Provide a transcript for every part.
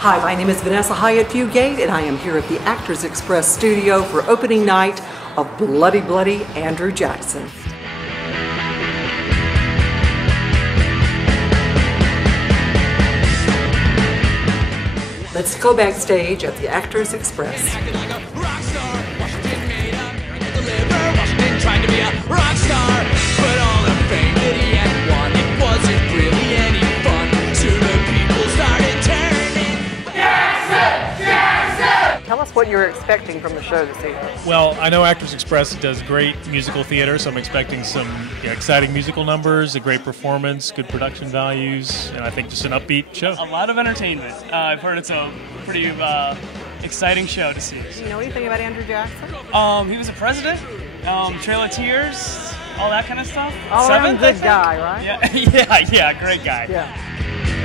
Hi, my name is Vanessa Hyatt-Fugate, and I am here at the Actors Express studio for opening night of Bloody Bloody Andrew Jackson. Let's go backstage at the Actors Express. Trying to be a rock star, but all the fame that he had won, it wasn't really any fun. Soon the people started turning. Jackson! Jackson! Tell us what you're expecting from the show this evening. Well, I know Actors Express does great musical theater, so I'm expecting some exciting musical numbers, a great performance, good production values, and I think just an upbeat show. A lot of entertainment. I've heard it's a pretty exciting show to see. Do you know anything about Andrew Jackson? He was a president. Trail of Tears, all that kind of stuff. All around good guy, right? Yeah, great guy. Yeah.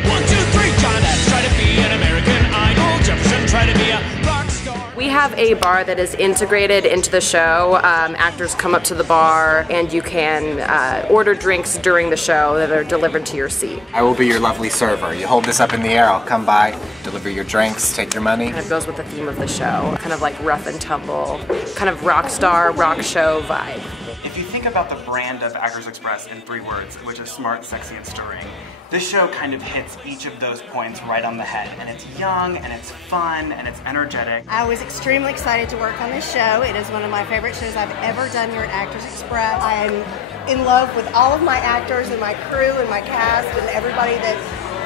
1, 2, 3, John F. Try to be an American Idol. Jefferson try to be a rock star. We have a bar that is integrated into the show. Actors come up to the bar and you can order drinks during the show that are delivered to your seat. I will be your lovely server. You hold this up in the air, I'll come by, deliver your drinks, take your money. Kind of goes with the theme of the show. Kind of like rough and tumble, kind of rock star, rock show vibe. If you think about the brand of Actors Express in 3 words, which is smart, sexy, and stirring, this show kind of hits each of those points right on the head. And it's young, and it's fun, and it's energetic. I was extremely excited to work on this show. It is one of my favorite shows I've ever done here at Actors Express. I am in love with all of my actors and my crew and my cast and everybody that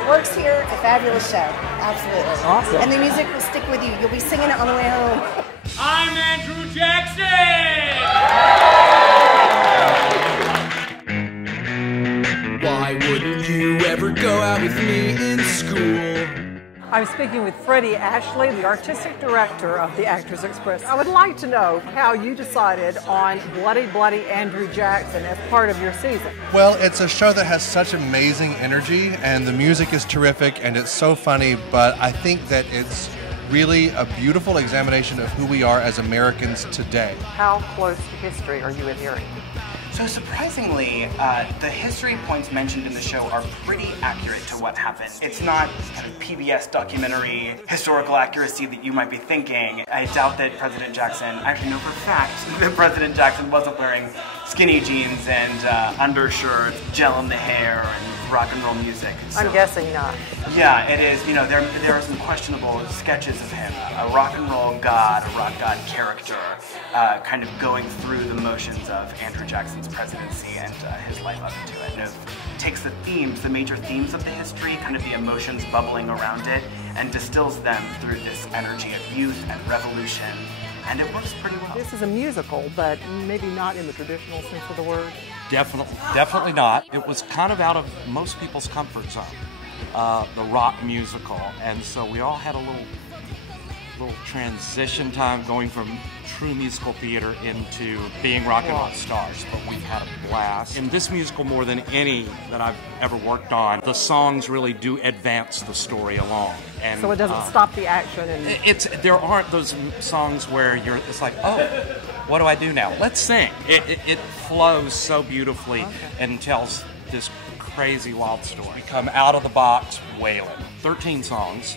works here. It's a fabulous show. Absolutely. Awesome. And the music will stick with you. You'll be singing it on the way home. I'm Andrew Jackson! Why wouldn't you ever go out with me in school? I'm speaking with Freddie Ashley, the artistic director of the Actors Express. I would like to know how you decided on Bloody Bloody Andrew Jackson as part of your season. Well, it's a show that has such amazing energy, and the music is terrific, and it's so funny, but I think that it's really a beautiful examination of who we are as Americans today. How close to history are you adhering? So surprisingly, the history points mentioned in the show are pretty accurate to what happened. It's not kind of PBS documentary historical accuracy that you might be thinking. I doubt that President Jackson, I actually know for a fact that President Jackson wasn't wearing skinny jeans and undershirts, gel in the hair, and rock and roll music. So, I'm guessing not. Yeah, it is. You know, there are some questionable sketches of him. A rock and roll god, a rock god character, kind of going through the motions of Andrew Jackson's presidency and his life up to it. And it takes the themes, the major themes of the history, kind of the emotions bubbling around it, and distills them through this energy of youth and revolution. And it works pretty well. This is a musical, but maybe not in the traditional sense of the word. Definitely not. It was kind of out of most people's comfort zone, the rock musical, and so we all had a little transition time going from true musical theater into being rock and roll stars, but we had a blast. In this musical, more than any that I've ever worked on, the songs really do advance the story along. And so it doesn't stop the action. And there aren't those songs where it's like, oh, what do I do now? Let's sing. It flows so beautifully and tells this crazy wild story. We come out of the box wailing. 13 songs.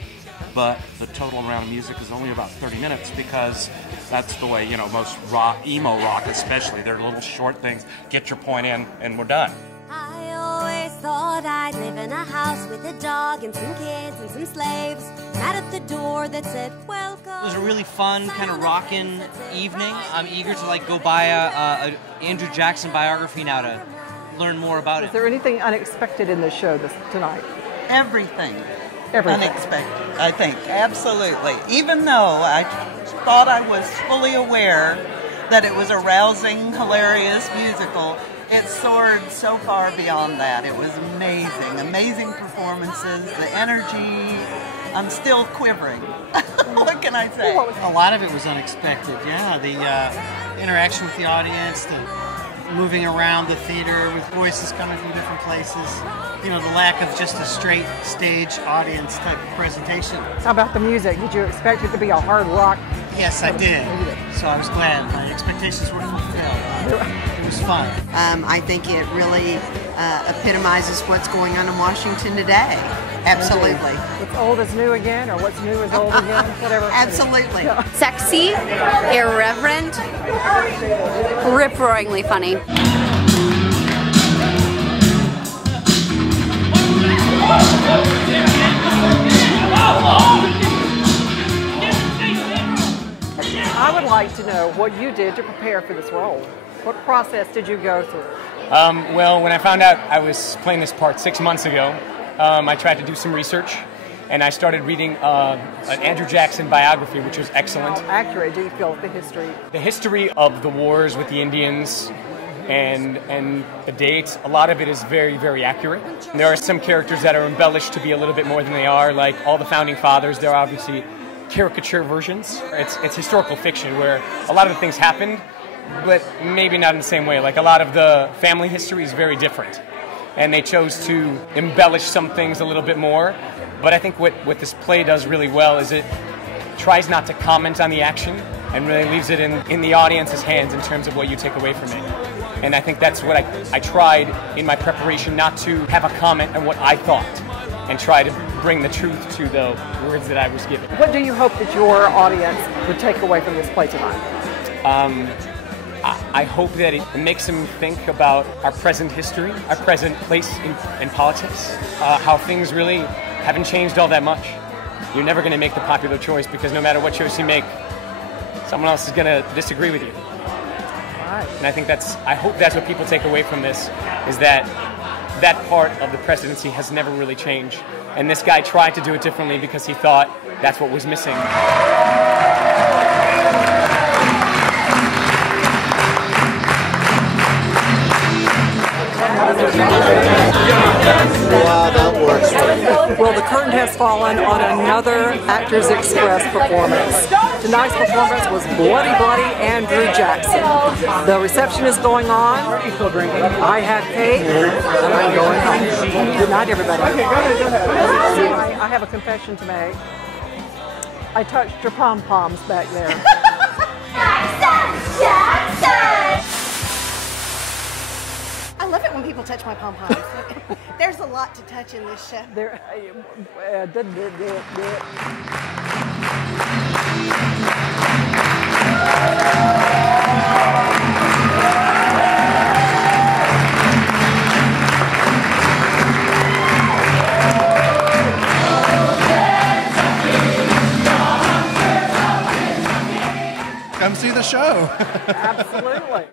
But the total amount of music is only about 30 minutes because that's the way, most rock, emo rock especially, they're little short things, get your point in, and we're done. I always thought I'd live in a house with a dog and some kids and some slaves, sat at the door that said, welcome. It was a really fun, kind of rockin' evening. I'm eager to go buy a Andrew Jackson biography now to learn more about it. Is there anything unexpected in this show tonight? Everything. Everything. Unexpected, I think. Absolutely. Even though I thought I was fully aware that it was a rousing, hilarious musical, it soared so far beyond that. It was amazing. Amazing performances, the energy. I'm still quivering. What can I say? A lot of it was unexpected, yeah. The interaction with the audience, the moving around the theater with voices coming from different places. The lack of just a straight stage audience type of presentation. How about the music? Did you expect it to be a hard rock? Yes, I did. So I was glad. My expectations were fulfilled. It was fun. I think it really epitomizes what's going on in Washington today. Absolutely. What's old is new again, or what's new is old again, whatever. Absolutely. Sexy, irreverent, rip-roaringly funny. I would like to know what you did to prepare for this role. What process did you go through? Well, when I found out I was playing this part 6 months ago, I tried to do some research, and I started reading an Andrew Jackson biography, which was excellent. How accurate do you feel the history? The history of the wars with the Indians and the dates, a lot of it is very, very accurate. There are some characters that are embellished to be a little bit more than they are, like all the founding fathers. They're obviously caricature versions. It's historical fiction where a lot of the things happened, but maybe not in the same way. Like a lot of the family history is very different. And they chose to embellish some things a little bit more. But I think what this play does really well is it tries not to comment on the action and really leaves it in the audience's hands in terms of what you take away from it. And I think that's what I tried in my preparation, not to have a comment on what I thought and try to bring the truth to the words that I was given. What do you hope that your audience would take away from this play tonight? I hope that it makes them think about our present history, our present place in politics, how things really haven't changed all that much. You're never going to make the popular choice because no matter what choice you make, someone else is going to disagree with you. And I hope that's what people take away from this, is that part of the presidency has never really changed. And this guy tried to do it differently because he thought that's what was missing. Wow, that works. Well, the curtain has fallen on another Actors Express performance. Tonight's performance was Bloody Andrew Jackson. The reception is going on. I have cake, and I'm going home. Good night, everybody. Okay, go ahead. I have a confession to make. I touched your pom-poms back there. I love it when people touch my pom-poms. There's a lot to touch in this show. Come see the show. Absolutely.